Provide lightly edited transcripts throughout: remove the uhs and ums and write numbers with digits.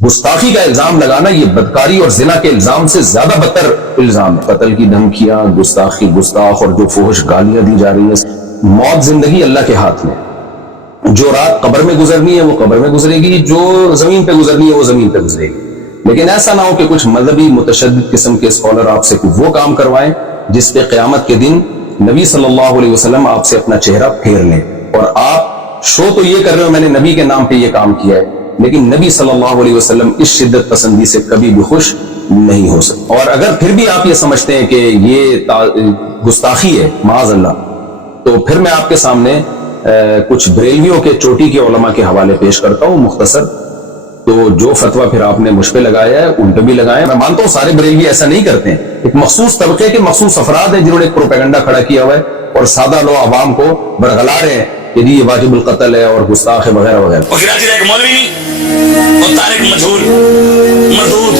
گستاخی کا الزام لگانا یہ بدکاری اور زنا کے الزام سے زیادہ بدتر الزام ہے. قتل کی دھمکیاں، گستاخی، گستاخ اور جو فحش گالیاں دی جا رہی ہیں. موت زندگی اللہ کے ہاتھ میں. جو رات قبر میں گزرنی ہے وہ قبر میں گزرے گی، جو زمین پہ گزرنی ہے وہ زمین پہ گزرے گی. لیکن ایسا نہ ہو کہ کچھ مذہبی متشدد قسم کے اسکالر آپ سے وہ کام کروائیں جس پہ قیامت کے دن نبی صلی اللہ علیہ وسلم آپ سے اپنا چہرہ پھیر لیں. اور آپ شو تو یہ کر رہے ہو میں نے نبی کے نام پہ یہ کام کیا ہے، لیکن نبی صلی اللہ علیہ وسلم اس شدت پسندی سے کبھی بھی خوش نہیں ہو سکتے. اور اگر پھر بھی آپ یہ سمجھتے ہیں کہ یہ گستاخی ہے معاذ اللہ، تو پھر میں آپ کے سامنے کچھ بریلویوں کے چوٹی کے علماء کے حوالے پیش کرتا ہوں مختصر. تو جو فتویٰ پھر آپ نے مجھ پہ لگایا ہے ان پہ بھی لگایا. میں مانتا ہوں سارے بریلوی ایسا نہیں کرتے ہیں، ایک مخصوص طبقے کے مخصوص افراد ہیں جنہوں نے ایک پروپیگنڈا کھڑا کیا ہوا ہے اور سادہ لو عوام کو برگلا رہے ہیں کہ جی یہ واجب القتل ہے اور گستاخ ہے وغیرہ وغیرہ. اور کراچی کا ایک مولوی اور طارق مجہول مردود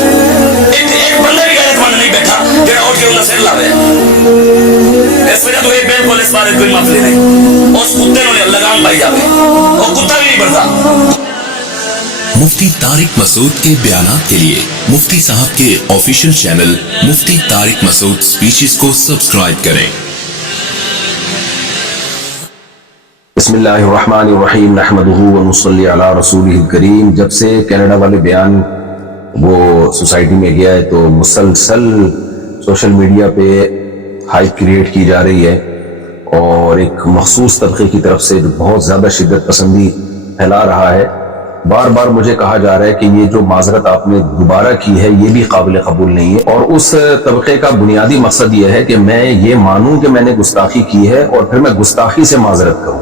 ایک بندہ بھی غیرت مند نہیں بیٹھا جڑا اٹھ کے انہاں سر لاوے. اس وجہ تو یہ بالکل اس بارے کوئی مسئلہ نہیں. اس کتے نے لگام پائی جاوے اور کتا بھی نہیں بڑھتا. مفتی طارق مسعود کے بیانات کے لیے مفتی صاحب کے آفیشیل چینل مفتی طارق مسعود سپیچز کو سبسکرائب کریں. بسم اللہ الرحمن الرحیم نحمدہ ونصلی علی رسولہ الکریم. جب سے کینیڈا والے بیان وہ سوسائٹی میں گیا ہے تو مسلسل سوشل میڈیا پہ ہائپ کریٹ کی جا رہی ہے اور ایک مخصوص طبقے کی طرف سے جو بہت زیادہ شدت پسندی پھیلا رہا ہے. بار بار مجھے کہا جا رہا ہے کہ یہ جو معذرت آپ نے دوبارہ کی ہے یہ بھی قابل قبول نہیں ہے. اور اس طبقے کا بنیادی مقصد یہ ہے کہ میں یہ مانوں کہ میں نے گستاخی کی ہے اور پھر میں گستاخی سے معذرت کروں.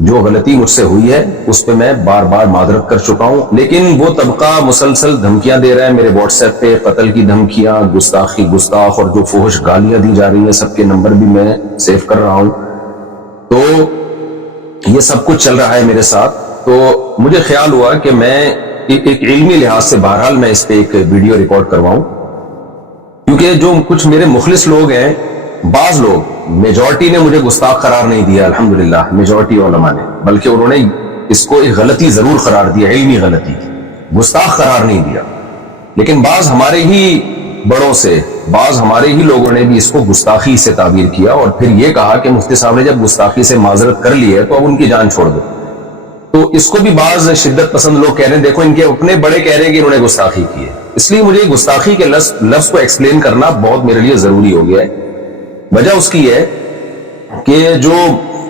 جو غلطی مجھ سے ہوئی ہے اس پہ میں بار بار معذرت کر چکا ہوں. لیکن وہ طبقہ مسلسل دھمکیاں دے رہا ہے میرے واٹس ایپ پہ، قتل کی دھمکیاں، گستاخی، گستاخ اور جو فحش گالیاں دی جا رہی ہیں سب کے نمبر بھی میں سیو کر رہا ہوں. تو یہ سب کچھ چل رہا ہے میرے ساتھ. تو مجھے خیال ہوا کہ میں ایک علمی لحاظ سے بہرحال میں اس پہ ایک ویڈیو ریکارڈ کرواؤں، کیونکہ جو کچھ میرے مخلص لوگ ہیں، بعض لوگ، میجورٹی نے مجھے گستاخ قرار نہیں دیا الحمدللہ، میجورٹی علماء نے، بلکہ انہوں نے اس کو ایک غلطی ضرور قرار دیا، علمی غلطی، گستاخ قرار نہیں دیا. لیکن بعض ہمارے ہی بڑوں سے، بعض ہمارے ہی لوگوں نے بھی اس کو گستاخی سے تعبیر کیا اور پھر یہ کہا کہ مفتی صاحب نے جب گستاخی سے معذرت کر لی ہے تو اب ان کی جان چھوڑ دو. تو اس کو بھی بعض شدت پسند لوگ کہہ رہے ہیں دیکھو ان کے اپنے بڑے کہہ رہے ہیں کہ انہوں نے گستاخی کی ہے. اس لیے مجھے گستاخی کے لفظ کو ایکسپلین کرنا بہت میرے لیے ضروری ہو گیا ہے. وجہ اس کی ہے کہ جو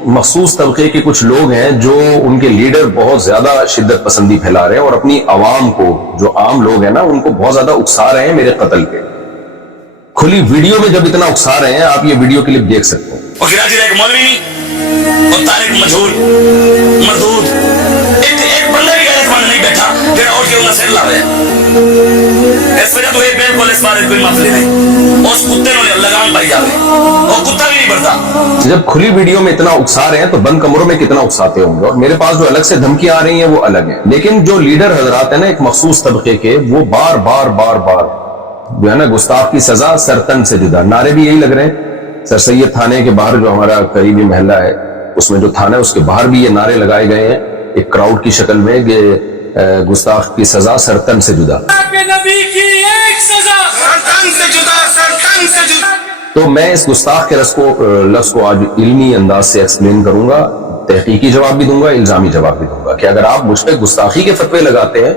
مخصوص طبقے کے کچھ لوگ ہیں جو ان کے لیڈر بہت زیادہ شدت پسندی پھیلا رہے ہیں اور اپنی عوام کو، جو عام لوگ ہیں نا، ان کو بہت زیادہ اکسا رہے ہیں میرے قتل پہ. کھلی ویڈیو میں جب اتنا اکسا رہے ہیں، آپ یہ ویڈیو کلپ دیکھ سکتے ہیں. اور کراچی کا ایک مولوی اور طارق مجہول مردود ایک بندہ بھی غیرت مند نہیں بیٹھا جڑا اٹھ کے انہاں سر لاوے. اس وجہ تو یہ بالکل اس بارے کوئی مسئلہ نہیں. اس کتے نے لگام پائی جاوے اور کتا بھی نہیں بڑھتا. جب کھلی ویڈیو میں اتنا اکسا رہے ہیں تو بند کمروں میں کتنا اکساتے ہوں گے. اور میرے پاس جو الگ سے دھمکیاں آ رہی ہیں وہ الگ ہیں. لیکن جو لیڈر حضرات ہیں نا ایک مخصوص طبقے کے، وہ بار بار بار بار جو ہے نا گستاخ کی سزا سرتن سے جدا، نعرے بھی یہی لگ رہے ہیں. سر سید تھانے کے باہر جو ہمارا قریبی محلہ ہے اس میں جو تھانہ ہے اس کے باہر بھی یہ نعرے لگائے گئے ہیں ایک کراؤڈ کی شکل میں کہ گستاخ کی سزا سرتن سے جدا. نبی کی ایک سزا سرتن سے جدا، سرتن سے جدا. تو میں اس گستاخ کے لفظ کو آج علمی انداز سے ایکسپلین کروں گا، تحقیقی جواب بھی دوں گا، الزامی جواب بھی دوں گا کہ اگر آپ مجھ پہ گستاخی کے فتوے لگاتے ہیں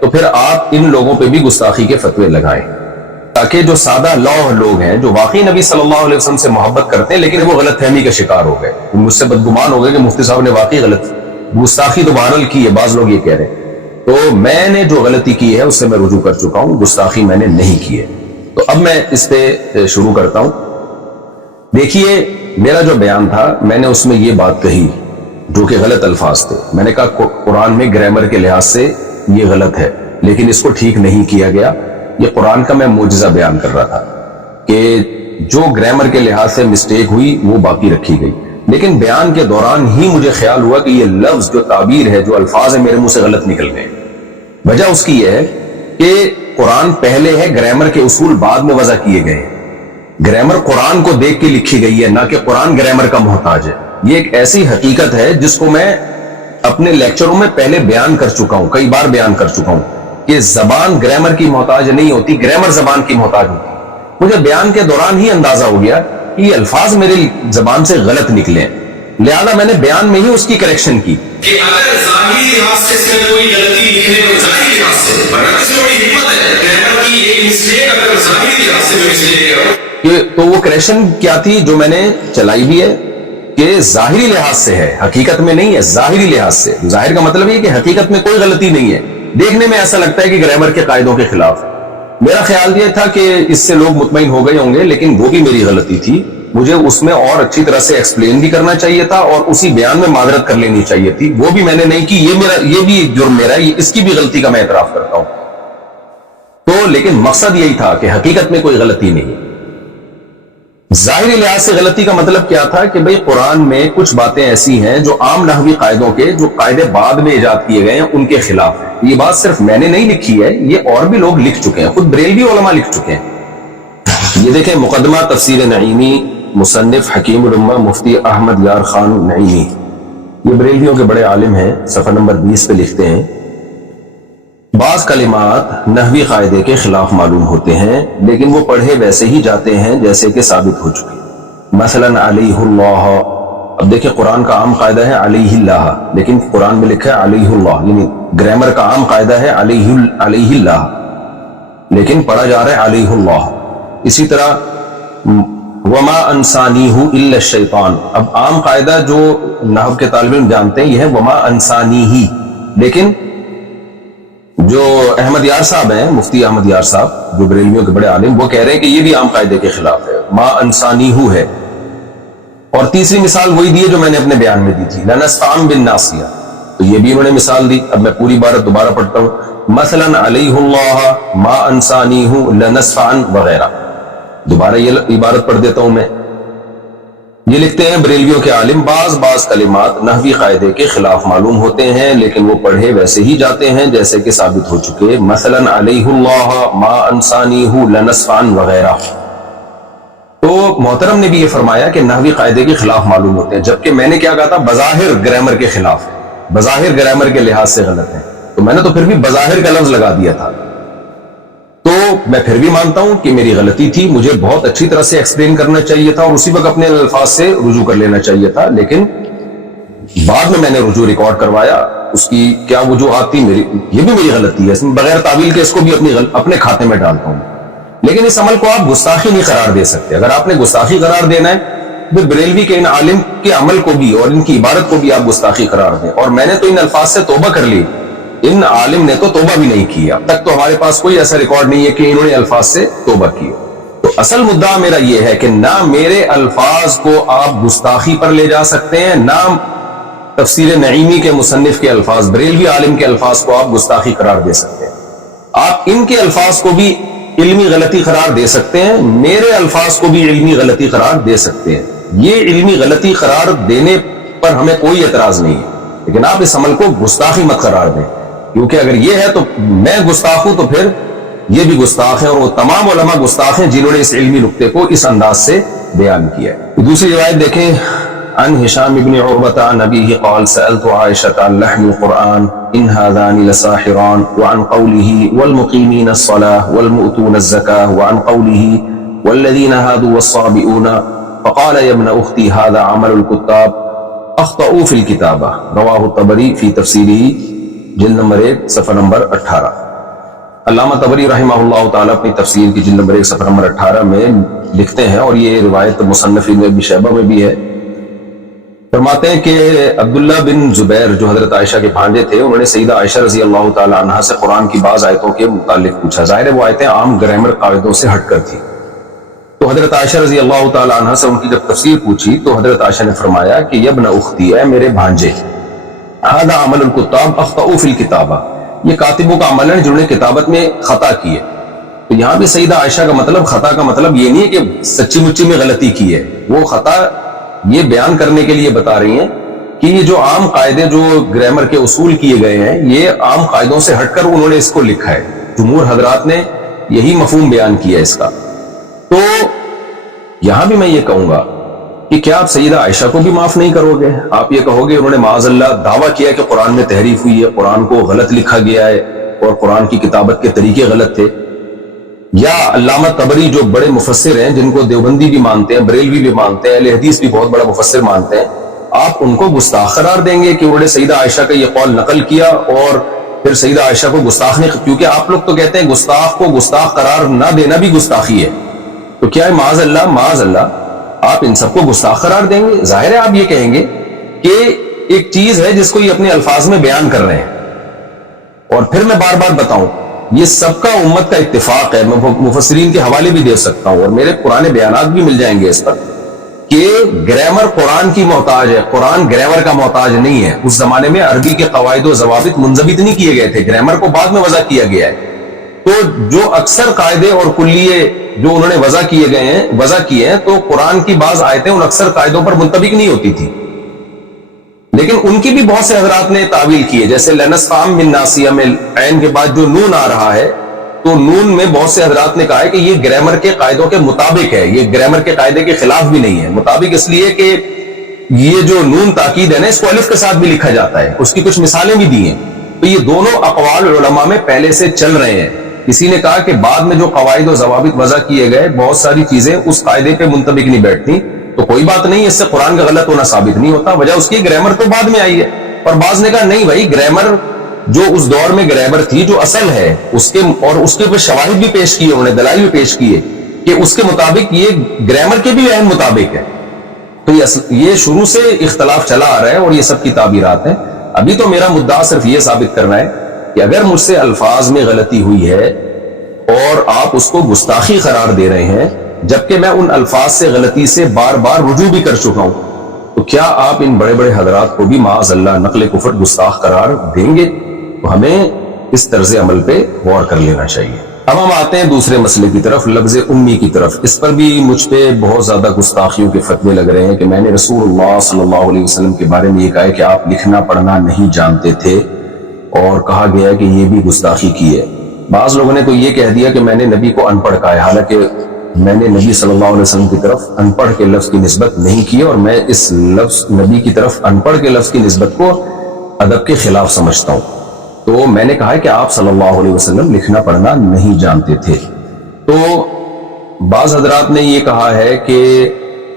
تو پھر آپ ان لوگوں پہ بھی گستاخی کے فتوے لگائیں، تاکہ جو سادہ لوح لوگ ہیں جو واقعی نبی صلی اللہ علیہ وسلم سے محبت کرتے ہیں لیکن وہ غلط فہمی کا شکار ہو گئے، مجھ سے بدگمان ہو گئے کہ مفتی صاحب نے واقعی غلط گستاخی تو بہرحال کی ہے، بعض لوگ یہ کہہ رہے ہیں. تو میں نے جو غلطی کی ہے اس سے میں رجوع کر چکا ہوں، گستاخی میں نے نہیں کی ہے. تو اب میں اس پہ شروع کرتا ہوں. دیکھیے میرا جو بیان تھا میں نے اس میں یہ بات کہی جو کہ غلط الفاظ تھے. میں نے کہا قرآن میں گرامر کے لحاظ سے یہ غلط ہے لیکن اس کو ٹھیک نہیں کیا گیا. یہ قرآن کا میں معجزہ بیان کر رہا تھا کہ جو گرامر کے لحاظ سے مسٹیک ہوئی وہ باقی رکھی گئی. لیکن بیان کے دوران ہی مجھے خیال ہوا کہ یہ لفظ جو تعبیر ہے، جو الفاظ ہیں، میرے منہ سے غلط نکل گئے. وجہ اس کی یہ ہے کہ قرآن پہلے ہے، گرامر کے اصول بعد میں وضع کیے گئے. گرامر قرآن کو دیکھ کے لکھی گئی ہے، نہ کہ قرآن گرامر کا محتاج ہے. یہ ایک ایسی حقیقت ہے جس کو میں اپنے لیکچروں میں پہلے بیان کر چکا ہوں، کئی بار بیان کر چکا ہوں کہ زبان گرامر کی محتاج نہیں ہوتی، گرامر زبان کی محتاج ہوتی۔ مجھے بیان کے دوران ہی اندازہ ہو گیا کہ یہ الفاظ میرے زبان سے غلط نکلے، لہذا میں نے بیان میں ہی اس کی کریکشن کی کہ اگر ظاہری لحاظ سے اس میں کوئی غلطی لکھنے تو ظاہری لحاظ سے، ورنہ اس میں بڑی حکمت ہے گرامر کی ایک مسٹیک اگر ظاہری لحاظ سے کوئی مسٹیک ہے تو وہ کریکشن کیا تھی جو میں نے چلائی بھی ہے کہ ظاہری لحاظ سے ہے، حقیقت میں نہیں ہے، ظاہری لحاظ سے۔ ظاہر کا مطلب یہ کہ حقیقت میں کوئی غلطی نہیں ہے، دیکھنے میں ایسا لگتا ہے کہ گرامر کے قاعدوں کے خلاف ہے۔ میرا خیال یہ تھا کہ اس سے لوگ مطمئن ہو گئے ہوں گے، لیکن وہ بھی میری غلطی تھی، مجھے اس میں اور اچھی طرح سے ایکسپلین بھی کرنا چاہیے تھا اور اسی بیان میں معذرت کر لینی چاہیے تھی، وہ بھی میں نے نہیں کی۔ یہ بھی جرم میرا ہے، اس کی بھی غلطی کا میں اعتراف کرتا ہوں۔ تو لیکن مقصد یہی تھا کہ حقیقت میں کوئی غلطی نہیں۔ ظاہری لحاظ سے غلطی کا مطلب کیا تھا کہ بھئی قرآن میں کچھ باتیں ایسی ہیں جو عام نحوی قاعدوں کے، جو قاعدے بعد میں ایجاد کیے گئے ہیں، ان کے خلاف ہے۔ یہ بات صرف میں نے نہیں لکھی ہے، یہ اور بھی لوگ لکھ چکے ہیں، خود بریلوی علماء لکھ چکے ہیں۔ یہ دیکھیں مقدمہ تفسیر نعیمی، مصنف حکیم الامہ مفتی احمد یار خان نعیمی، یہ بریلویوں کے بڑے عالم ہیں، صفحہ نمبر 20 پہ لکھتے ہیں بعض کلمات نحوی قاعدے کے خلاف معلوم ہوتے ہیں لیکن وہ پڑھے ویسے ہی جاتے ہیں جیسے کہ ثابت ہو چکے۔ مثلا علیہ اللہ، اب دیکھیں قرآن کا عام قاعدہ ہے علیہ اللہ، لیکن قرآن میں لکھا ہے علیہ اللہ، یعنی گرامر کا عام قاعدہ ہے علیہ اللہ، لیکن پڑھا جا رہا ہے علیہ اللہ۔ اسی طرح وما انسانیہ الا الشیطان، اب عام قاعدہ جو نحو کے طالب علم جانتے ہیں یہ ہے وما انسانیہ، لیکن جو احمد یار صاحب ہیں، مفتی احمد یار صاحب جو بریلویوں کے بڑے عالم، وہ کہہ رہے ہیں کہ یہ بھی عام قاعدے کے خلاف ہے، ما انسانیہ ہے۔ اور تیسری مثال وہی دی ہے جو میں نے اپنے بیان میں دی تھی، لنسفعن بالناصیہ، تو یہ بھی انہوں نے مثال دی۔ اب میں پوری عبارت دوبارہ پڑھتا ہوں، مثلا علیہ اللہ ما انسانیہ لنسفعن وغیرہ، دوبارہ یہ عبارت پڑھ دیتا ہوں میں۔ یہ لکھتے ہیں بریلویوں کے عالم بعض کلمات نحوی قاعدے کے خلاف معلوم ہوتے ہیں لیکن وہ پڑھے ویسے ہی جاتے ہیں جیسے کہ ثابت ہو چکے، مثلا علیہ اللہ ما انسانیہ لنسفعن وغیرہ۔ تو محترم نے بھی یہ فرمایا کہ نحوی قاعدے کے خلاف معلوم ہوتے ہیں، جبکہ میں نے کیا کہا تھا، بظاہر گرامر کے خلاف ہے، بظاہر گرامر کے لحاظ سے غلط ہے، تو میں نے تو پھر بھی بظاہر کا لفظ لگا دیا تھا۔ تو میں پھر بھی مانتا ہوں کہ میری غلطی تھی، مجھے بہت اچھی طرح سے ایکسپلین کرنا چاہیے تھا اور اسی وقت اپنے الفاظ سے رجوع کر لینا چاہیے تھا، لیکن بعد میں نے رجوع ریکارڈ کروایا، اس کی کیا وجوہات تھی، یہ بھی میری غلطی ہے، اس میں بغیر تعویل کے اس کو بھی اپنے کھاتے میں ڈالتا ہوں۔ لیکن اس عمل کو آپ گستاخی نہیں قرار دے سکتے، اگر آپ نے گستاخی قرار دینا ہے تو بریلوی کے ان عالم کے عمل کو بھی اور ان کی عبارت کو بھی آپ گستاخی قرار دیں۔ اور میں نے تو ان الفاظ سے توبہ کر لی، ان عالم نے تو توبہ بھی نہیں کی، اب تک تو ہمارے پاس کوئی ایسا ریکارڈ نہیں ہے کہ انہوں نے الفاظ سے توبہ کی۔ تو اصل مدعا میرا یہ ہے کہ نہ میرے الفاظ کو آپ گستاخی پر لے جا سکتے ہیں، نہ تفسیر نعیمی کے مصنف کے الفاظ، بریلوی عالم کے الفاظ کو آپ گستاخی قرار دے سکتے ہیں۔ آپ ان کے الفاظ کو بھی علمی غلطی قرار دے سکتے ہیں، میرے الفاظ کو بھی علمی غلطی قرار دے سکتے ہیں، یہ علمی غلطی قرار دینے پر ہمیں کوئی اعتراض نہیں ہے، لیکن آپ اس عمل کو گستاخی مت قرار دیں، کیونکہ اگر یہ ہے تو میں گستاخ ہوں تو پھر یہ بھی گستاخ ہیں، اور وہ تمام علماء گستاخ ہیں جنہوں نے اس علمی نقطے کو اس انداز سے بیان کیا ہے۔ دوسری روایت دیکھیں، عن هشام بن عروة عن أبيه قال سألت عائشة عن لحن القرآن إن هذان لساحران، وعن قوله والمقيمين الصلاة والمؤتون الزكاة، وعن قوله والذين هادوا والصابئون، فقال يا ابن أختي هذا عمل الكتاب أخطأوا في الكتابة، رواه الطبري في تفسيره جلد نمبر 1 صفحہ نمبر 18۔ علامہ طبری رحمہ اللہ تعالیٰ اپنی تفسیر کی جلد نمبر 1 صفحہ نمبر 18 میں لکھتے ہیں، اور یہ روایت مصنف ابن ابی شیبہ میں بھی ہے، فرماتے ہیں کہ عبداللہ بن زبیر جو حضرت عائشہ کے بھانجے تھے، انہوں نے سیدہ عائشہ رضی اللہ تعالی عنہا سے قرآن کی بعض آیتوں کے متعلق پوچھا، ظاہر ہے وہ آیتیں عام گرامر قاعدوں سے ہٹ کر تھی، تو حضرت عائشہ رضی اللہ تعالی عنہا سے ان کی جب تفسیر پوچھی تو حضرت عائشہ نے فرمایا کہ یا ابن اختی، اے میرے بھانجے، ھذا عمل الکتاب اخطئوا فی الکتابہ، یہ کاتبوں کا عمل ہے جنہوں نے کتابت میں خطا کی ہے۔ تو یہاں بھی سیدہ عائشہ کا مطلب، خطا کا مطلب یہ نہیں ہے کہ سچی مچی میں غلطی کی ہے، وہ خطا یہ بیان کرنے کے لیے بتا رہی ہیں کہ یہ جو عام قاعدے جو گرامر کے اصول کیے گئے ہیں، یہ عام قاعدوں سے ہٹ کر انہوں نے اس کو لکھا ہے، جمہور حضرات نے یہی مفہوم بیان کیا ہے اس کا۔ تو یہاں بھی میں یہ کہوں گا کہ کیا آپ سیدہ عائشہ کو بھی معاف نہیں کرو گے؟ آپ یہ کہو گے انہوں نے معاذ اللہ دعویٰ کیا کہ قرآن میں تحریف ہوئی ہے، قرآن کو غلط لکھا گیا ہے، اور قرآن کی کتابت کے طریقے غلط تھے، یا علامہ طبری جو بڑے مفسر ہیں جن کو دیوبندی بھی مانتے ہیں، بریلوی بھی مانتے ہیں، اہل حدیث بھی بہت بڑا مفسر مانتے ہیں، آپ ان کو گستاخ قرار دیں گے کہ انہوں نے سیدہ عائشہ کا یہ قول نقل کیا اور پھر سیدہ عائشہ کو گستاخ نے، کیونکہ آپ لوگ تو کہتے ہیں گستاخ کو گستاخ قرار نہ دینا بھی گستاخی ہے، تو کیا ہے معاذ اللہ آپ ان سب کو گستاخ قرار دیں گے؟ ظاہر ہے آپ یہ کہیں گے کہ ایک چیز ہے جس کو یہ اپنے الفاظ میں بیان کر رہے ہیں، اور پھر میں بار بار بتاؤں یہ سب کا امت کا اتفاق ہے، میں مفسرین کے حوالے بھی دے سکتا ہوں اور میرے پرانے بیانات بھی مل جائیں گے اس پر، کہ گرامر قرآن کی محتاج ہے، قرآن گرامر کا محتاج نہیں ہے۔ اس زمانے میں عربی کے قواعد و ضوابط منضبط نہیں کیے گئے تھے، گرامر کو بعد میں وضع کیا گیا ہے، تو جو اکثر قاعدے اور کلیے جو انہوں نے وضع کیے ہیں تو قرآن کی بعض آیتیں ان اکثر قاعدوں پر منطبق نہیں ہوتی تھی، لیکن ان کی بھی بہت سے حضرات نے تعویل کی ہے، جیسے لنسفام من ناسیہ میں عین کے بعد جو نون آ رہا ہے، تو نون میں بہت سے حضرات نے کہا ہے کہ یہ گرامر کے قاعدوں کے مطابق ہے، یہ گرامر کے قاعدے کے خلاف بھی نہیں ہے، مطابق اس لیے کہ یہ جو نون تاکید ہے نا اس کو الف کے ساتھ بھی لکھا جاتا ہے، اس کی کچھ مثالیں بھی دی ہیں، تو یہ دونوں اقوال علماء میں پہلے سے چل رہے ہیں۔ کسی نے کہا کہ بعد میں جو قواعد و ضوابط وضع کیے گئے بہت ساری چیزیں اس قاعدے پہ منطبق نہیں بیٹھتی، تو کوئی بات نہیں، اس سے قرآن کا غلط ہونا ثابت نہیں ہوتا، وجہ اس کی گرامر تو بعد میں آئی ہے۔ اور بعض نے کہا نہیں بھائی، گرامر جو اس دور میں گرامر تھی جو اصل ہے اس کے، اور اس کے اوپر شواہد بھی پیش کیے انہوں نے، دلائل بھی پیش کیے کہ اس کے مطابق یہ گرامر کے بھی عین مطابق ہے، تو یہ شروع سے اختلاف چلا آ رہا ہے اور یہ سب کی تعبیرات ہیں۔ ابھی تو میرا مدعا صرف یہ ثابت کرنا ہے کہ اگر مجھ سے الفاظ میں غلطی ہوئی ہے اور آپ اس کو گستاخی قرار دے رہے ہیں جبکہ میں ان الفاظ سے غلطی سے بار بار رجوع بھی کر چکا ہوں، تو کیا آپ ان بڑے بڑے حضرات کو بھی معاذ اللہ نقل کفر گستاخ قرار دیں گے؟ تو ہمیں اس طرز عمل پہ غور کر لینا چاہیے۔ اب ہم آتے ہیں دوسرے مسئلے کی طرف، لفظ امی کی طرف۔ اس پر بھی مجھ پہ بہت زیادہ گستاخیوں کے فتوے لگ رہے ہیں کہ میں نے رسول اللہ صلی اللہ علیہ وسلم کے بارے میں یہ کہا ہے کہ آپ لکھنا پڑھنا نہیں جانتے تھے، اور کہا گیا ہے کہ یہ بھی گستاخی کی ہے۔ بعض لوگوں نے تو یہ کہہ دیا کہ میں نے نبی کو ان پڑھ کہا ہے، حالانکہ میں نے نبی صلی اللہ علیہ وسلم کی طرف ان پڑھ کے لفظ کی نسبت نہیں کی، اور میں اس لفظ نبی کی طرف ان پڑھ کے لفظ کی نسبت کو ادب کے خلاف سمجھتا ہوں۔ تو میں نے کہا ہے کہ آپ صلی اللہ علیہ وسلم لکھنا پڑھنا نہیں جانتے تھے۔ تو بعض حضرات نے یہ کہا ہے کہ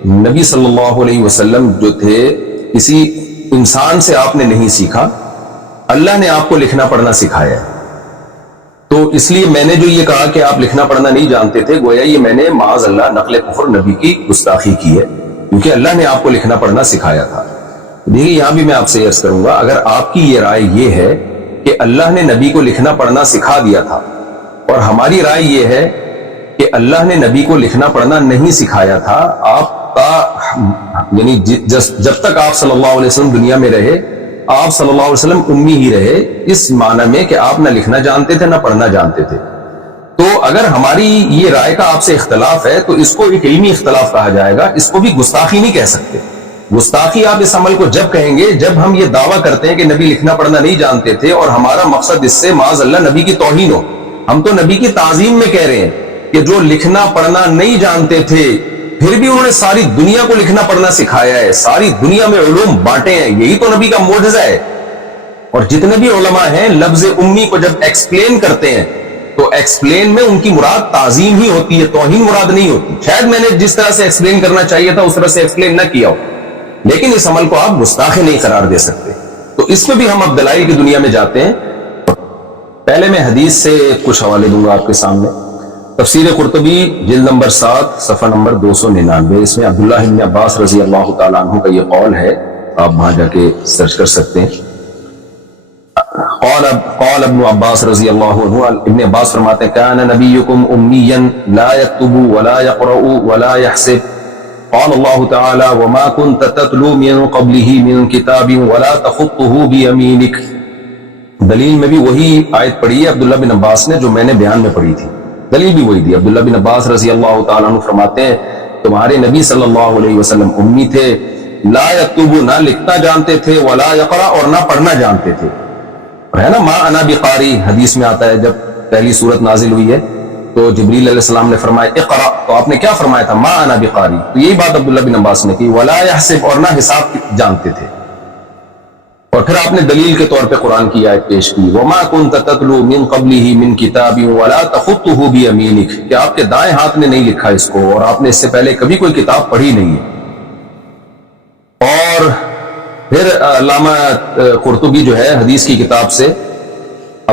نبی صلی اللہ علیہ وسلم جو تھے کسی انسان سے آپ نے نہیں سیکھا، اللہ نے آپ کو لکھنا پڑھنا سکھایا ہے، تو اس لیے میں نے جو یہ کہا کہ آپ لکھنا پڑھنا نہیں جانتے تھے، گویا یہ میں نے معاذ اللہ نقل کفر نبی کی گستاخی کی ہے، کیونکہ اللہ نے آپ کو لکھنا پڑھنا سکھایا تھا۔ دیکھیے یہاں بھی میں آپ سے عرض کروں گا، اگر آپ کی یہ رائے یہ ہے کہ اللہ نے نبی کو لکھنا پڑھنا سکھا دیا تھا، اور ہماری رائے یہ ہے کہ اللہ نے نبی کو لکھنا پڑھنا نہیں سکھایا تھا، آپ کا یعنی جب تک آپ صلی اللہ علیہ وسلم دنیا میں رہے آپ صلی اللہ علیہ وسلم امی ہی رہے، اس معنی میں کہ آپ نہ لکھنا جانتے تھے نہ پڑھنا جانتے تھے، تو اگر ہماری یہ رائے کا آپ سے اختلاف ہے تو اس کو ایک علمی اختلاف کہا جائے گا، اس کو بھی گستاخی نہیں کہہ سکتے۔ گستاخی آپ اس عمل کو جب کہیں گے جب ہم یہ دعویٰ کرتے ہیں کہ نبی لکھنا پڑھنا نہیں جانتے تھے اور ہمارا مقصد اس سے معاذ اللہ نبی کی توہین ہو۔ ہم تو نبی کی تعظیم میں کہہ رہے ہیں کہ جو لکھنا پڑھنا نہیں جانتے تھے پھر بھی انہوں نے ساری دنیا کو لکھنا پڑھنا سکھایا ہے، ساری دنیا میں علوم بانٹے ہیں، یہی تو نبی کا معجزہ ہے۔ اور جتنے بھی علماء ہیں لفظ امی کو جب ایکسپلین کرتے ہیں تو ایکسپلین میں ان کی مراد تعظیم ہی ہوتی ہے، توہین مراد نہیں ہوتی۔ شاید میں نے جس طرح سے ایکسپلین کرنا چاہیے تھا اس طرح سے ایکسپلین نہ کیا ہو، لیکن اس عمل کو آپ گستاخی نہیں قرار دے سکتے۔ تو اس میں بھی ہم اب دلائل کی دنیا میں جاتے ہیں۔ پہلے میں حدیث سے کچھ حوالے دوں گا آپ کے سامنے۔ تفسیر قرطبی جلد نمبر 7 صفحہ نمبر 299، اس میں عبداللہ بن عباس رضی اللہ تعالیٰ عنہ کا یہ قول ہے، آپ وہاں جا کے سرچ کر سکتے ہیں۔ قال ابن عباس رضی اللہ عنہ، ابن عباس فرماتے ہیں کان نبیکم امیا لا یکتب ولا یقرأ ولا یحسب، قال اللہ تعالی وما كنت تتلو من قبله من کتاب ولا تخطه بیمینک۔ دلیل میں بھی وہی آیت پڑھی ہے عبداللہ بن عباس نے جو میں نے بیان میں پڑھی تھی، دلیل بھی وہی دی۔ عبداللہ بن عباس رضی اللہ تعالیٰ عنہ فرماتے ہیں تمہارے نبی صلی اللہ علیہ وسلم امی تھے، لا یکتب نہ لکھنا جانتے تھے، ولا یقرأ اور نہ پڑھنا جانتے تھے، ہے نا۔ ما انا بقاری حدیث میں آتا ہے جب پہلی سورت نازل ہوئی ہے تو جبریل علیہ السلام نے فرمایا اقرأ، تو آپ نے کیا فرمایا تھا؟ ما انا بقاری، تو یہی بات عبداللہ بن عباس نے کی۔ ولا یحسب اور نہ حساب جانتے تھے۔ اور پھر آپ نے دلیل کے طور پہ قرآن کی آیت پیش کی وما كنت تتلو من قبله من کتاب ولا تخطه بيمينك کہ آپ کے دائیں ہاتھ نے نہیں لکھا اس کو اور آپ نے اس سے پہلے کبھی کوئی کتاب پڑھی نہیں ہے. اور پھر علامہ قرطبی جو ہے حدیث کی کتاب سے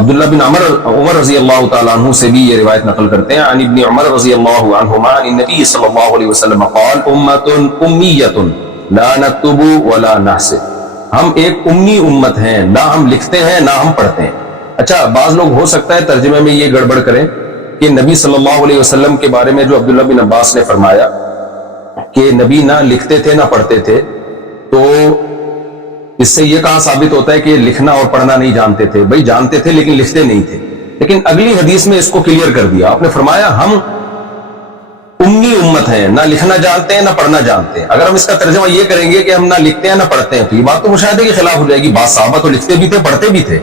عبداللہ بن عمر رضی اللہ تعالیٰ عنہ سے بھی یہ روایت نقل کرتے ہیں عن ابن عمر رضی اللہ عنہما عن النبی صلی اللہ علیہ وسلم قال امت امیت لا نکتب ولا نحسب ہم ایک امی امت ہیں نہ ہم لکھتے ہیں نہ ہم پڑھتے ہیں. اچھا بعض لوگ ہو سکتا ہے ترجمے میں یہ گڑبڑ کریں کہ نبی صلی اللہ علیہ وسلم کے بارے میں جو عبداللہ بن عباس نے فرمایا کہ نبی نہ لکھتے تھے نہ پڑھتے تھے تو اس سے یہ کہاں ثابت ہوتا ہے کہ لکھنا اور پڑھنا نہیں جانتے تھے. بھائی جانتے تھے لیکن لکھتے نہیں تھے. لیکن اگلی حدیث میں اس کو کلیئر کر دیا. آپ نے فرمایا ہم امی امت ہیں نہ لکھنا جانتے ہیں نہ پڑھنا جانتے ہیں. اگر ہم اس کا ترجمہ یہ کریں گے کہ ہم نہ لکھتے ہیں نہ پڑھتے ہیں تو یہ بات تو مشاہدے کے خلاف ہو جائے گی. بعض صحابہ تو لکھتے بھی تھے پڑھتے بھی تھے.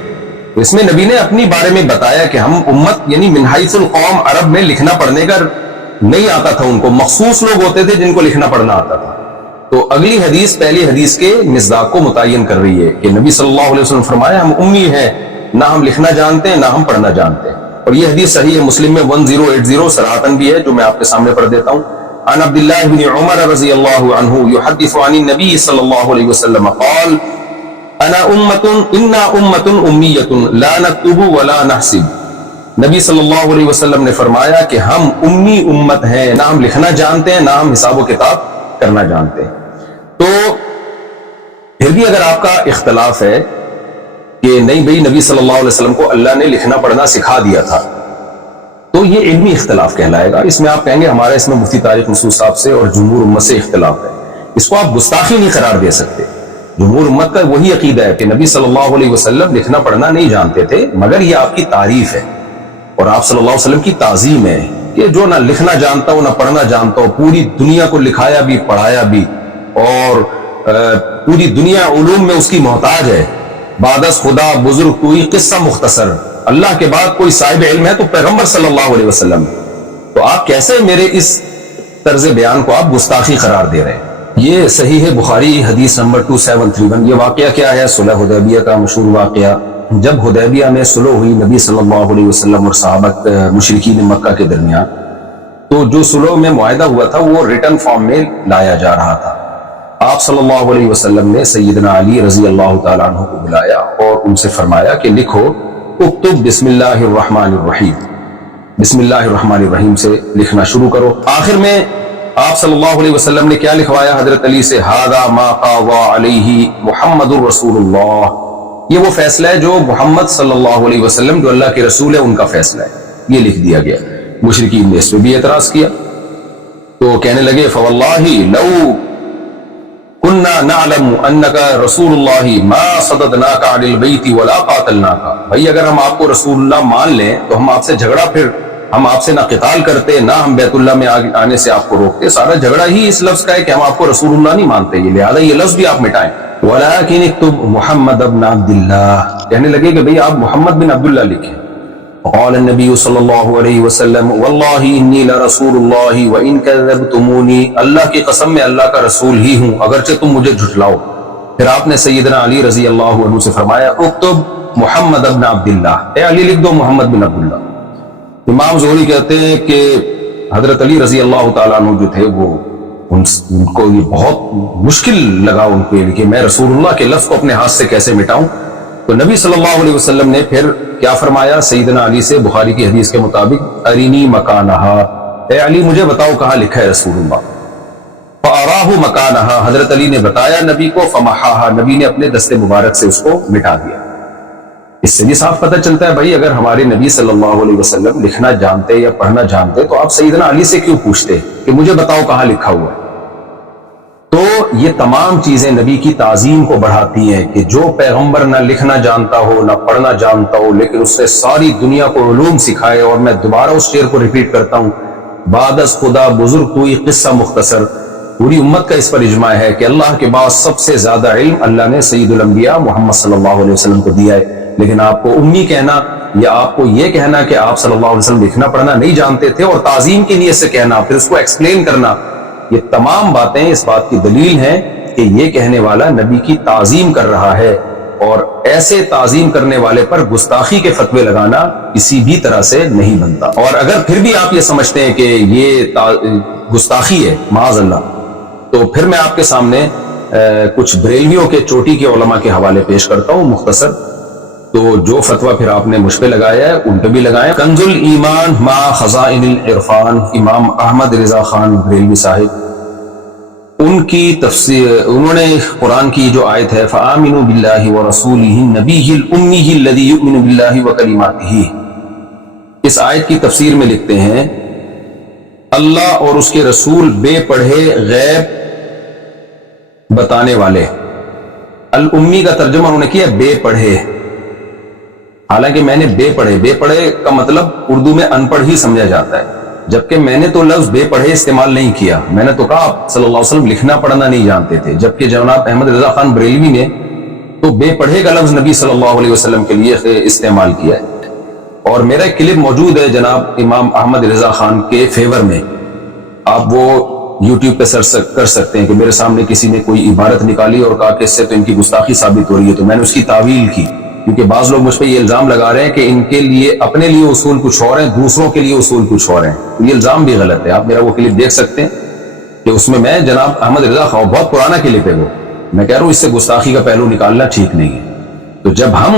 تو اس میں نبی نے اپنی بارے میں بتایا کہ ہم امت یعنی من حیث القوم عرب میں لکھنا پڑھنے کا نہیں آتا تھا ان کو. مخصوص لوگ ہوتے تھے جن کو لکھنا پڑھنا آتا تھا. تو اگلی حدیث پہلی حدیث کے مصداق کو متعین کر رہی ہے کہ نبی صلی اللہ علیہ وسلم فرمایا ہم امی ہیں نہ ہم لکھنا جانتے ہیں نہ ہم پڑھنا جانتے ہیں. اور یہ حدیث صحیح ہے مسلم میں 1080 صراحتاً بھی ہے جو میں آپ کے سامنے پڑھ دیتا ہوں. عن عبد الله بن عمر رضی اللہ عنہ يحدث عن النبي صلی اللہ علیہ وسلم قال انا امت امیت لا نکتب ولا نحسب. نبی صلی اللہ علیہ وسلم نے فرمایا کہ ہم امی امت ہیں نہ ہم لکھنا جانتے ہیں نہ ہم حساب و کتاب کرنا جانتے ہیں. تو پھر بھی اگر آپ کا اختلاف ہے کہ نہیں بھئی نبی صلی اللہ علیہ وسلم کو اللہ نے لکھنا پڑھنا سکھا دیا تھا تو یہ علمی اختلاف کہلائے گا. اس میں آپ کہیں گے ہمارا اس میں مفتی طارق مسعود صاحب سے اور جمہور امت سے اختلاف ہے. اس کو آپ گستاخی نہیں قرار دے سکتے. جمہور امت کا وہی عقیدہ ہے کہ نبی صلی اللہ علیہ وسلم لکھنا پڑھنا نہیں جانتے تھے مگر یہ آپ کی تعریف ہے اور آپ صلی اللہ علیہ وسلم کی تعظیم ہے کہ جو نہ لکھنا جانتا ہو نہ پڑھنا جانتا ہو پوری دنیا کو لکھایا بھی پڑھایا بھی اور پوری دنیا علوم میں اس کی محتاج ہے. بعد از خدا بزرگ کوئی قصہ مختصر اللہ کے بعد کوئی صاحب علم ہے تو پیغمبر صلی اللہ علیہ وسلم. تو آپ کیسے میرے اس طرز بیان کو آپ گستاخی قرار دے رہے ہیں. یہ صحیح ہے بخاری حدیث نمبر 2731. یہ واقعہ کیا ہے؟ صلح حدیبیہ کا مشہور واقعہ. جب حدیبیہ میں صلح ہوئی نبی صلی اللہ علیہ وسلم اور صحابہ مشرکین مکہ کے درمیان تو جو صلح میں معاہدہ ہوا تھا وہ ریٹن فارم میں لایا جا رہا تھا. آپ صلی اللہ علیہ وسلم نے سیدنا علی رضی اللہ تعالیٰ عنہ کو بلایا اور ان سے فرمایا کہ لکھو اکتب بسم اللہ الرحمن الرحیم. بسم اللہ الرحمن الرحیم سے لکھنا شروع کرو. آخر میں آپ صلی اللہ علیہ وسلم نے کیا لکھوایا حضرت علی سے؟ ھذا ما قضى علیہ محمد الرسول اللہ. یہ وہ فیصلہ ہے جو محمد صلی اللہ علیہ وسلم جو اللہ کے رسول ہے ان کا فیصلہ ہے. یہ لکھ دیا گیا. مشرکین نے اس پہ بھی اعتراض کیا تو کہنے لگے فواللہ لو كنا نعلم انك رسول الله ما صددناك عن البيت ولا قاتلناك. بھائی اگر ہم آپ کو رسول اللہ مان لیں تو ہم آپ سے جھگڑا پھر ہم آپ سے نہ قتال کرتے نہ ہم بیت اللہ میں آنے سے آپ کو روکتے. سارا جھگڑا ہی اس لفظ کا ہے کہ ہم آپ کو رسول اللہ نہیں مانتے. یہ لہذا یہ لفظ بھی آپ مٹائیں. ولكن اكتب محمد ابن عبد اللہ. کہنے لگے کہ بھئی آپ محمد بن عبداللہ لکھیں. قال النبی صلی اللہ علیہ وسلم واللہ انی لرسول اللہ وان کذبتمونی. اللہ کی قسم میں اللہ کا رسول ہی ہوں اگرچہ تم مجھے جھٹلاؤ. پھر آپ نے سیدنا علی رضی اللہ عنہ سے فرمایا اکتب محمد ابن عبداللہ. اے علی لکھ دو محمد بن عبداللہ. امام زہری کہتے ہیں کہ حضرت علی رضی اللہ تعالیٰ عنہ جو تھے وہ ان کو یہ بہت مشکل لگا ان کو کہ میں رسول اللہ کے لفظ کو اپنے ہاتھ سے کیسے مٹاؤں. تو نبی صلی اللہ علیہ وسلم نے پھر کیا فرمایا سیدنا علی سے بخاری کی حدیث کے مطابق ارینی مکانہا. اے علی مجھے بتاؤ کہاں لکھا ہے رسول اللہ. فاراہ مکانہا. حضرت علی نے بتایا نبی کو. فمحاہا. نبی نے اپنے دست مبارک سے اس کو مٹا دیا. اس سے بھی صاف پتہ چلتا ہے بھائی اگر ہمارے نبی صلی اللہ علیہ وسلم لکھنا جانتے یا پڑھنا جانتے تو آپ سیدنا علی سے کیوں پوچھتے کہ مجھے بتاؤ کہاں لکھا ہوا ہے. تو یہ تمام چیزیں نبی کی تعظیم کو بڑھاتی ہیں کہ جو پیغمبر نہ لکھنا جانتا ہو نہ پڑھنا جانتا ہو لیکن اس سے ساری دنیا کو علوم سکھائے. اور میں دوبارہ اس شعر کو ریپیٹ کرتا ہوں بعد از خدا بزرگ کوئی قصہ مختصر. پوری امت کا اس پر اجماع ہے کہ اللہ کے بعد سب سے زیادہ علم اللہ نے سید الانبیاء محمد صلی اللہ علیہ وسلم کو دیا ہے. لیکن آپ کو امی کہنا یا آپ کو یہ کہنا کہ آپ صلی اللہ علیہ وسلم لکھنا پڑھنا نہیں جانتے تھے اور تعظیم کی نیت سے کہنا پھر اس کو ایکسپلین کرنا یہ تمام باتیں اس بات کی دلیل ہیں کہ یہ کہنے والا نبی کی تعظیم کر رہا ہے اور ایسے تعظیم کرنے والے پر گستاخی کے فتوے لگانا کسی بھی طرح سے نہیں بنتا. اور اگر پھر بھی آپ یہ سمجھتے ہیں کہ یہ گستاخی ہے معاذ اللہ، تو پھر میں آپ کے سامنے کچھ بریلویوں کے چوٹی کے علماء کے حوالے پیش کرتا ہوں مختصر. تو جو فتویٰ پھر آپ نے مجھ پہ لگایا ہے ان پہ بھی لگائیں. کنز الایمان مع خزائن العرفان، امام احمد رضا خان بریلوی صاحب، ان کی تفسیر، انہوں نے قرآن کی جو آیت ہے فآمنوا باللہ ورسولہ النبی الامی الذی یؤمن باللہ وکلماتہ، اس آیت کی تفسیر میں لکھتے ہیں اللہ اور اس کے رسول بے پڑھے غیب بتانے والے. الامی کا ترجمہ انہوں نے کیا بے پڑھے، حالانکہ میں نے بے پڑھے کا مطلب اردو میں ان پڑھ ہی سمجھا جاتا ہے، جبکہ میں نے تو لفظ بے پڑھے استعمال نہیں کیا. میں نے تو کہا آپ صلی اللہ علیہ وسلم لکھنا پڑھنا نہیں جانتے تھے، جبکہ جناب احمد رضا خان بریلوی نے تو بے پڑھے کا لفظ نبی صلی اللہ علیہ وسلم کے لیے استعمال کیا ہے. اور میرا ایک کلپ موجود ہے جناب امام احمد رضا خان کے فیور میں، آپ وہ یوٹیوب پہ سرچ کر سکتے ہیں کہ میرے سامنے کسی نے کوئی عبارت نکالی اور کہا کہ اس سے تو ان کی گستاخی ثابت ہو رہی ہے، تو میں نے اس کی تعویل کی، کیونکہ بعض لوگ مجھ پہ یہ الزام لگا رہے ہیں کہ ان کے لیے اپنے لیے اصول کچھ اور ہیں، دوسروں کے لیے اصول کچھ اور ہیں. یہ الزام بھی غلط ہے. آپ میرا وہ کلپ دیکھ سکتے ہیں کہ اس میں جناب احمد رضا خان، بہت پرانا کلپ ہے وہ، میں کہہ رہا ہوں اس سے گستاخی کا پہلو نکالنا ٹھیک نہیں ہے. تو جب ہم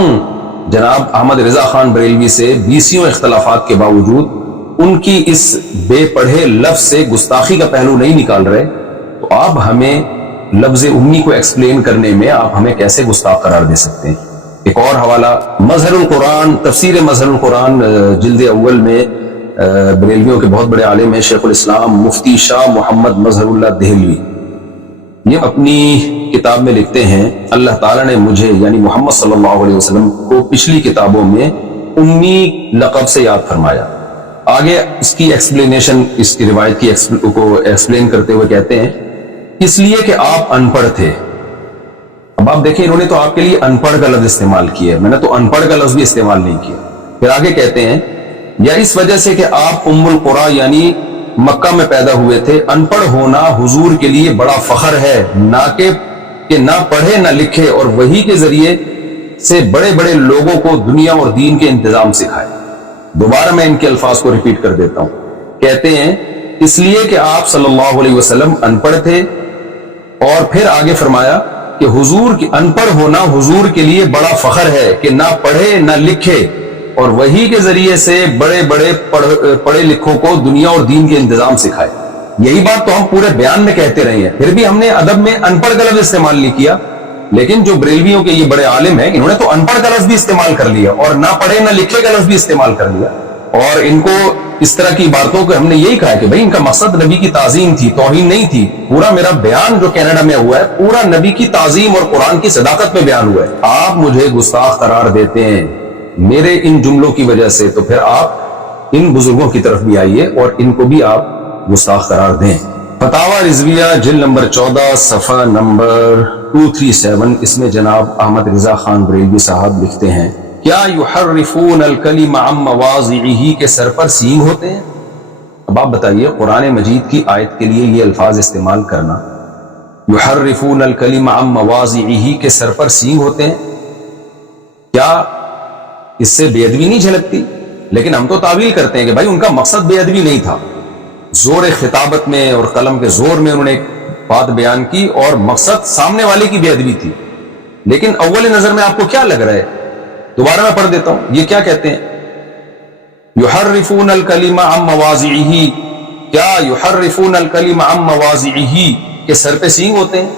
جناب احمد رضا خان بریلوی سے بیسیوں اختلافات کے باوجود ان کی اس بے پڑھے لفظ سے گستاخی کا پہلو نہیں نکال رہے، تو آپ ہمیں لفظ امی کو ایکسپلین کرنے میں آپ ہمیں کیسے گستاخ قرار دے سکتے ہیں؟ ایک اور حوالہ مظہر القرآن، تفسیر مظہر القرآن جلد اول میں بریلویوں کے بہت بڑے عالم ہیں شیخ الاسلام مفتی شاہ محمد مظہر اللہ دہلوی، یہ اپنی کتاب میں لکھتے ہیں اللہ تعالیٰ نے مجھے یعنی محمد صلی اللہ علیہ وسلم کو پچھلی کتابوں میں امی لقب سے یاد فرمایا. آگے اس کی ایکسپلینیشن، اس کی روایت کی کو ایکسپلین کرتے ہوئے کہتے ہیں اس لیے کہ آپ ان پڑھ تھے. اب آپ دیکھیں انہوں نے تو آپ کے لیے ان پڑھ کا لفظ استعمال کیا ہے، میں نے تو ان پڑھ کا لفظ بھی استعمال نہیں کیا. پھر آگے کہتے ہیں یا اس وجہ سے کہ آپ ام القریٰ یعنی مکہ میں پیدا ہوئے تھے، ان پڑھ ہونا حضور کے لیے بڑا فخر ہے، نہ کہ نہ پڑھے نہ لکھے اور وحی کے ذریعے سے بڑے بڑے لوگوں کو دنیا اور دین کے انتظام سکھائے. دوبارہ میں ان کے الفاظ کو ریپیٹ کر دیتا ہوں. کہتے ہیں اس لیے کہ آپ صلی اللہ علیہ وسلم ان پڑھ تھے، اور پھر آگے فرمایا کہ حضور کی ان پڑھ ہونا حضور کے لیے بڑا فخر ہے کہ نہ پڑھے نہ لکھے اور وحی کے ذریعے سے بڑے بڑے پڑھے لکھوں کو دنیا اور دین کے انتظام سکھائے. یہی بات تو ہم پورے بیان میں کہتے رہے ہیں، پھر بھی ہم نے ادب میں ان پڑھ کا لفظ استعمال نہیں کیا. لیکن جو بریلویوں کے یہ بڑے عالم ہیں انہوں نے تو ان پڑھ کا لفظ بھی استعمال کر لیا اور نہ پڑھے نہ لکھے کا لفظ بھی استعمال کر لیا. اور ان کو اس طرح کی باتوں کو ہم نے یہی کہا کہ بھائی ان کا مقصد نبی کی تعظیم تھی، توہین نہیں تھی. پورا میرا بیان جو کینیڈا میں ہوا ہے پورا نبی کی تعظیم اور قرآن کی صداقت میں بیان ہوا ہے. آپ مجھے گستاخ قرار دیتے ہیں میرے ان جملوں کی وجہ سے، تو پھر آپ ان بزرگوں کی طرف بھی آئیے اور ان کو بھی آپ گستاخ قرار دیں. فتاوی رضویہ جلد نمبر 14 صفحہ نمبر 237، اس میں جناب احمد رضا خان بریلوی صاحب لکھتے ہیں کیا یحرفون الکلم عن مواضعہ کے سر پر سینگ ہوتے ہیں؟ اب آپ بتائیے قرآن مجید کی آیت کے لیے یہ الفاظ استعمال کرنا، یحرفون الکلم عن مواضعہ کے سر پر سینگ ہوتے ہیں، کیا اس سے بے ادبی نہیں جھلکتی؟ لیکن ہم تو تعویل کرتے ہیں کہ بھائی ان کا مقصد بے ادبی نہیں تھا، زور خطابت میں اور قلم کے زور میں انہوں نے ایک بات بیان کی اور مقصد سامنے والے کی بے ادبی تھی. لیکن اول نظر میں آپ کو کیا لگ رہا ہے؟ دوبارہ میں پڑھ دیتا ہوں، یہ کیا کہتے ہیں یحرفون الکلم عن مواضعہ، کیا یحرفون الکلم عن مواضعہ کے سر پہ سینگ ہوتے ہیں؟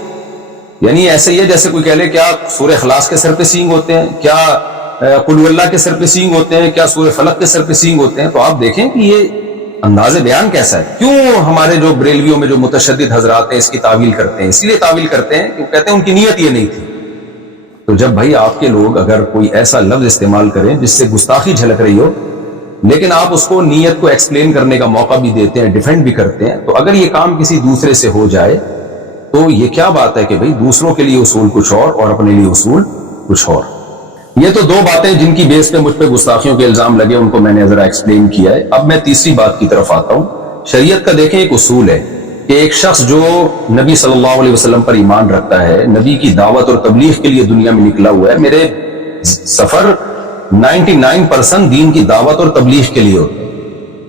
یعنی ایسے ہی ہے جیسے کوئی کہہ لے کیا سورہ اخلاص کے سر پہ سینگ ہوتے ہیں، کیا قل هو اللہ کے سر پہ سینگ ہوتے ہیں، کیا سورہ فلق کے سر پہ سینگ ہوتے ہیں. تو آپ دیکھیں کہ یہ انداز بیان کیسا ہے. کیوں ہمارے جو بریلویوں میں جو متشدد حضرات ہیں اس کی تعویل کرتے ہیں؟ اس لیے تعویل کرتے ہیں کہ کہتے ہیں ان کی نیت یہ نہیں تھی. تو جب بھائی آپ کے لوگ اگر کوئی ایسا لفظ استعمال کریں جس سے گستاخی جھلک رہی ہو، لیکن آپ اس کو نیت کو ایکسپلین کرنے کا موقع بھی دیتے ہیں، ڈیفینڈ بھی کرتے ہیں، تو اگر یہ کام کسی دوسرے سے ہو جائے تو یہ کیا بات ہے کہ بھئی دوسروں کے لیے اصول کچھ اور اپنے لیے اصول کچھ اور. یہ تو دو باتیں جن کی بیس پہ مجھ پہ گستاخیوں کے الزام لگے، ان کو میں نے ذرا ایکسپلین کیا ہے. اب میں تیسری بات کی طرف آتا ہوں. شریعت کا دیکھیں ایک اصول ہے کہ ایک شخص جو نبی صلی اللہ علیہ وسلم پر ایمان رکھتا ہے، نبی کی دعوت اور تبلیغ کے لیے دنیا میں نکلا ہوا ہے. میرے سفر 99% دین کی دعوت اور تبلیغ کے لیے ہوتے ہیں،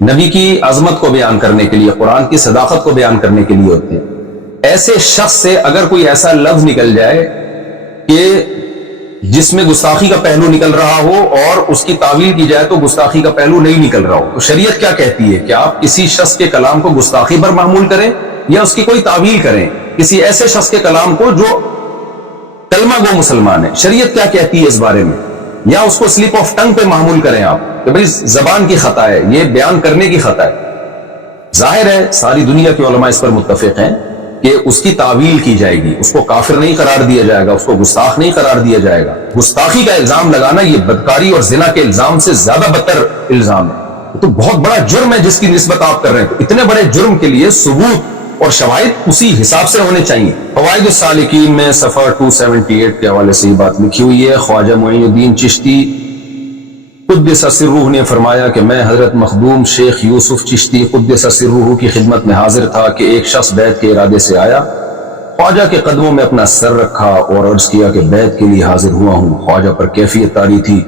نبی کی عظمت کو بیان کرنے کے لیے، قرآن کی صداقت کو بیان کرنے کے لیے ہوتے ہیں. ایسے شخص سے اگر کوئی ایسا لفظ نکل جائے کہ جس میں گستاخی کا پہلو نکل رہا ہو اور اس کی تعویل کی جائے تو گستاخی کا پہلو نہیں نکل رہا ہو، تو شریعت کیا کہتی ہے کہ آپ کسی شخص کے کلام کو گستاخی پر محمول کریں یا اس کی کوئی تعویل کریں کسی ایسے شخص کے کلام کو جو کلمہ گو مسلمان ہے. شریعت کیا کہتی ہے اس بارے میں؟ یا اس کو سلپ آف ٹنگ پہ محمول کریں آپ کہ بھئی زبان کی خطا ہے، یہ بیان کرنے کی خطا ہے. ظاہر ہے ساری دنیا کے علماء اس پر متفق ہیں کہ اس کی تعویل کی جائے گی، اس کو کافر نہیں قرار دیا جائے گا، اس کو گستاخ نہیں قرار دیا جائے گا. گستاخی کا الزام لگانا یہ بدکاری اور زنا کے الزام سے زیادہ بدتر الزام ہے. تو بہت بڑا جرم ہے جس کی نسبت آپ کر رہے ہیں. تو اتنے بڑے جرم کے لیے ثبوت اور شواہد اسی حساب سے ہونے چاہیے. فوائد السالکین میں صفحہ 278 کے حوالے سے یہ بات لکھی ہوئی ہے. خواجہ معین الدین چشتی قدس سرہ نے فرمایا کہ میں حضرت مخدوم شیخ یوسف چشتی قدس سرہ کی خدمت میں حاضر تھا کہ ایک شخص بیعت کے ارادے سے آیا. خواجہ کے قدموں میں اپنا سر رکھا اور عرض کیا کہ بیعت کے لیے حاضر ہوا ہوں. خواجہ پر کیفیت طاری تھی.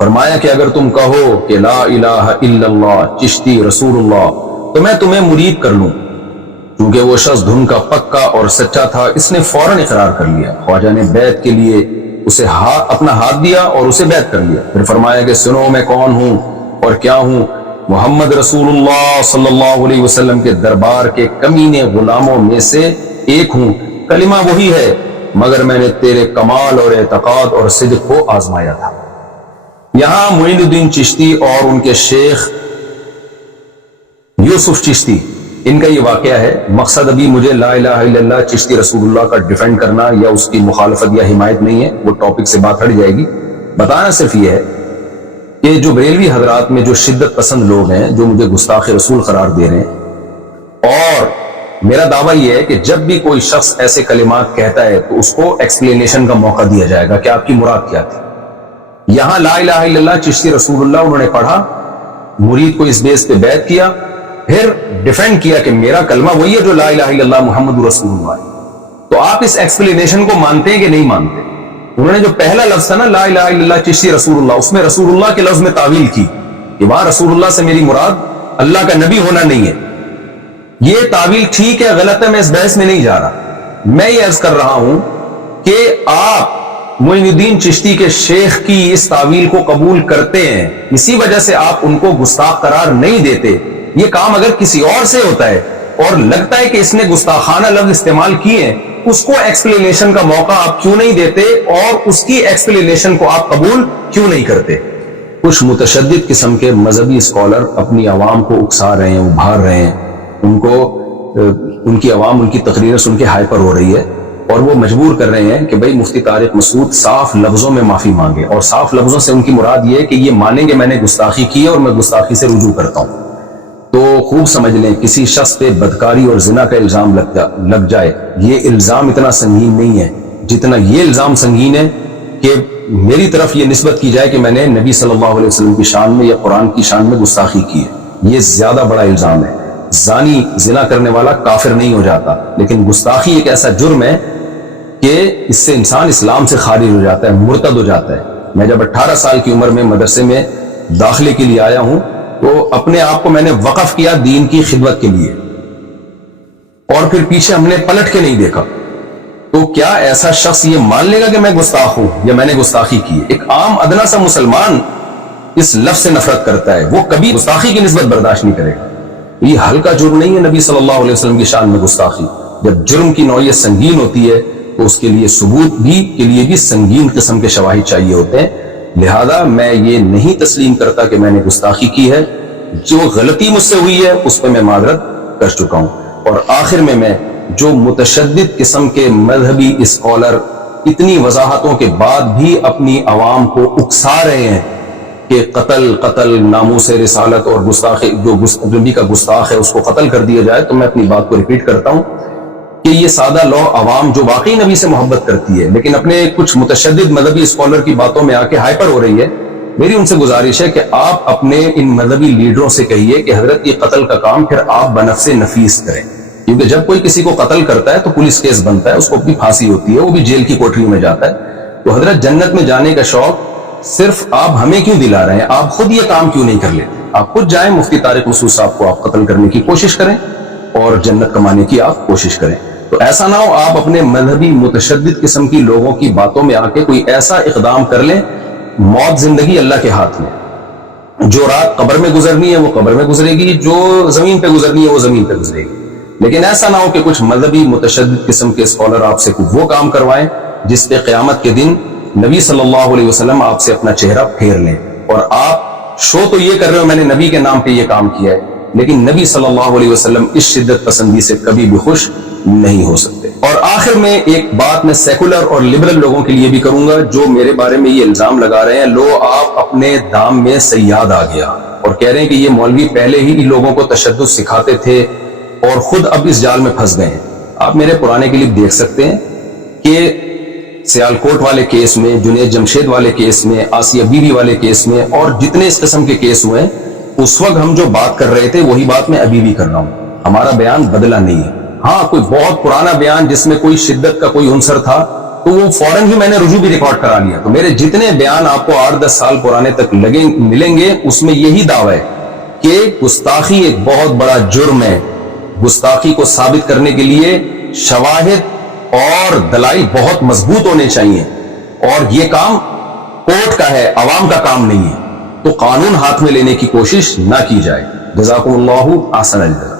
فرمایا کہ اگر تم کہو کہ لا الہ الا اللہ چشتی رسول اللہ تو میں تمہیں مرید کر لوں. کیونکہ وہ شخص دھن کا پکا اور سچا تھا، اس نے فوراً اقرار کر لیا. خواجہ نے بیعت کے لیے اسے اپنا ہاتھ دیا اور اسے بیعت کر لیا. پھر فرمایا کہ سنو میں کون ہوں اور کیا ہوں. محمد رسول اللہ صلی اللہ علیہ وسلم کے دربار کے کمینے غلاموں میں سے ایک ہوں. کلمہ وہی ہے مگر میں نے تیرے کمال اور اعتقاد اور صدق کو آزمایا تھا. یہاں معین الدین چشتی اور ان کے شیخ یوسف چشتی ان کا یہ واقعہ ہے. مقصد ابھی مجھے لا الہ الا اللہ چشتی رسول اللہ کا ڈیفینڈ کرنا یا اس کی مخالفت یا حمایت نہیں ہے، وہ ٹاپک سے بات ہٹ جائے گی. بتانا صرف یہ ہے کہ جو بریلوی حضرات میں جو شدت پسند لوگ ہیں جو مجھے گستاخ رسول قرار دے رہے ہیں، اور میرا دعویٰ یہ ہے کہ جب بھی کوئی شخص ایسے کلمات کہتا ہے تو اس کو ایکسپلینیشن کا موقع دیا جائے گا کہ آپ کی مراد کیا تھی. یہاں لا الہ الا اللہ چشتی رسول اللہ انہوں نے پڑھا، مرید کو اس بیس پہ بیعت کیا، پھر ڈیفینڈ کیا کہ میرا کلمہ وہی ہے جو لا الہ الا اللہ محمد رسول اللہ ہے. تو آپ اس ایکسپلینیشن کو مانتے ہیں کہ نہیں مانتے؟ انہوں نے جو پہلا لفظ تھا نا لا الہ الا اللہ چشتی رسول اللہ، اس میں رسول اللہ کے لفظ میں تعویل کی کہ وہاں رسول اللہ سے میری مراد اللہ کا نبی ہونا نہیں ہے. یہ تعویل ٹھیک ہے غلط ہے، میں اس بحث میں نہیں جا رہا. میں یہ عرض کر رہا ہوں کہ آپ معین الدین چشتی کے شیخ کی اس تعویل کو قبول کرتے ہیں، اسی وجہ سے آپ ان کو گستاخ قرار نہیں دیتے. یہ کام اگر کسی اور سے ہوتا ہے اور لگتا ہے کہ اس نے گستاخانہ لفظ استعمال کیے ہیں، اس کو ایکسپلینیشن کا موقع آپ کیوں نہیں دیتے اور اس کی ایکسپلینیشن کو آپ قبول کیوں نہیں کرتے؟ کچھ متشدد قسم کے مذہبی اسکالر اپنی عوام کو اکسا رہے ہیں، ابھار رہے ہیں. ان کی عوام ان کی تقریریں سن کے ہائپر ہو رہی ہے اور وہ مجبور کر رہے ہیں کہ بھئی مفتی طارق مسعود صاف لفظوں میں معافی مانگے. اور صاف لفظوں سے ان کی مراد یہ ہے کہ یہ مانیں گے میں نے گستاخی کی ہے اور میں گستاخی سے رجوع کرتا ہوں. تو خوب سمجھ لیں کسی شخص پہ بدکاری اور زنا کا الزام لگ جائے، یہ الزام اتنا سنگین نہیں ہے جتنا یہ الزام سنگین ہے کہ میری طرف یہ نسبت کی جائے کہ میں نے نبی صلی اللہ علیہ وسلم کی شان میں یا قرآن کی شان میں گستاخی کی ہے. یہ زیادہ بڑا الزام ہے. زانی زنا کرنے والا کافر نہیں ہو جاتا، لیکن گستاخی ایک ایسا جرم ہے کہ اس سے انسان اسلام سے خارج ہو جاتا ہے، مرتد ہو جاتا ہے. میں جب 18 سال کی عمر میں مدرسے میں داخلے کے لیے آیا ہوں تو اپنے آپ کو میں نے وقف کیا دین کی خدمت کے لیے، اور پھر پیچھے ہم نے پلٹ کے نہیں دیکھا. تو کیا ایسا شخص یہ مان لے گا کہ میں گستاخ ہوں یا میں نے گستاخی کی ہے؟ ایک عام ادنا سا مسلمان اس لفظ سے نفرت کرتا ہے، وہ کبھی گستاخی کی نسبت برداشت نہیں کرے گا. یہ ہلکا جرم نہیں ہے نبی صلی اللہ علیہ وسلم کی شان میں گستاخی. جب جرم کی نوعیت سنگین ہوتی ہے تو اس کے لیے ثبوت کے لیے بھی سنگین قسم کے شواہد چاہیے ہوتے ہیں. لہذا میں یہ نہیں تسلیم کرتا کہ میں نے گستاخی کی ہے. جو غلطی مجھ سے ہوئی ہے اس پہ میں معذرت کر چکا ہوں. اور آخر میں جو متشدد قسم کے مذہبی اسکالر اتنی وضاحتوں کے بعد بھی اپنی عوام کو اکسا رہے ہیں کہ قتل ناموس رسالت اور گستاخی جو نبی کا گستاخ ہے اس کو قتل کر دیا جائے، تو میں اپنی بات کو ریپیٹ کرتا ہوں کہ یہ سادہ لو عوام جو واقعی نبی سے محبت کرتی ہے لیکن اپنے کچھ متشدد مذہبی اسکالر کی باتوں میں آ کے ہائپر ہو رہی ہے، میری ان سے گزارش ہے کہ آپ اپنے ان مذہبی لیڈروں سے کہیے کہ حضرت یہ قتل کا کام پھر آپ بنفس نفیس کریں. کیونکہ جب کوئی کسی کو قتل کرتا ہے تو پولیس کیس بنتا ہے، اس کو اپنی پھانسی ہوتی ہے، وہ بھی جیل کی کوٹری میں جاتا ہے۔ تو حضرت جنت میں جانے کا شوق صرف آپ ہمیں کیوں دلا رہے ہیں؟ آپ خود یہ کام کیوں نہیں کر لیتے؟ آپ خود جائیں، مفتی طارق مسعود صاحب کو آپ قتل کرنے کی کوشش کریں اور جنت کمانے کی آپ کوشش کریں۔ تو ایسا نہ ہو آپ اپنے مذہبی متشدد قسم کی لوگوں کی باتوں میں آ کے کوئی ایسا اقدام کر لیں۔ موت زندگی اللہ کے ہاتھ میں، جو رات قبر میں گزرنی ہے وہ قبر میں گزرے گی، جو زمین پہ گزرنی ہے وہ زمین پہ گزرے گی۔ لیکن ایسا نہ ہو کہ کچھ مذہبی متشدد قسم کے اسکالر آپ سے وہ کام کروائیں جس پہ قیامت کے دن نبی صلی اللہ علیہ وسلم آپ سے اپنا چہرہ پھیر لیں، اور آپ شو تو یہ کر رہے ہو میں نے نبی کے نام پہ یہ کام کیا ہے، لیکن نبی صلی اللہ علیہ وسلم اس شدت پسندی سے کبھی بھی خوش نہیں ہو سکتے۔ اور آخر میں ایک بات میں سیکولر اور لبرل لوگوں کے لیے بھی کروں گا جو میرے بارے میں یہ الزام لگا رہے ہیں، لو آپ اپنے دام میں سیاد آ گیا اور کہہ رہے ہیں کہ یہ مولوی پہلے ہی ان لوگوں کو تشدد سکھاتے تھے اور خود اب اس جال میں پھنس گئے ہیں۔ آپ میرے پرانے کلپ دیکھ سکتے ہیں کہ سیالکوٹ والے کیس میں، جنید جمشید والے کیس میں، آسیہ بی بی والے کیس میں، اور جتنے اس قسم کے کیس ہوئے ہیں، اس وقت ہم جو بات کر رہے تھے وہی بات میں ابھی بھی کر رہا ہوں۔ ہمارا بیان بدلا نہیں ہے۔ ہاں کوئی بہت پرانا بیان جس میں کوئی شدت کا کوئی عنصر تھا تو وہ فوراً ہی میں نے رجوع بھی ریکارڈ کرا لیا۔ تو میرے جتنے بیان آپ کو 8-10 سال پرانے تک ملیں گے، اس میں یہی دعویٰ ہے کہ گستاخی ایک بہت بڑا جرم ہے۔ گستاخی کو ثابت کرنے کے لیے شواہد اور دلائل بہت مضبوط ہونے چاہیے، اور یہ کام کورٹ کا ہے، عوام کا کام نہیں ہے۔ تو قانون ہاتھ میں لینے کی کوشش نہ کی جائے۔ جزاکم اللہ احسن الجزا۔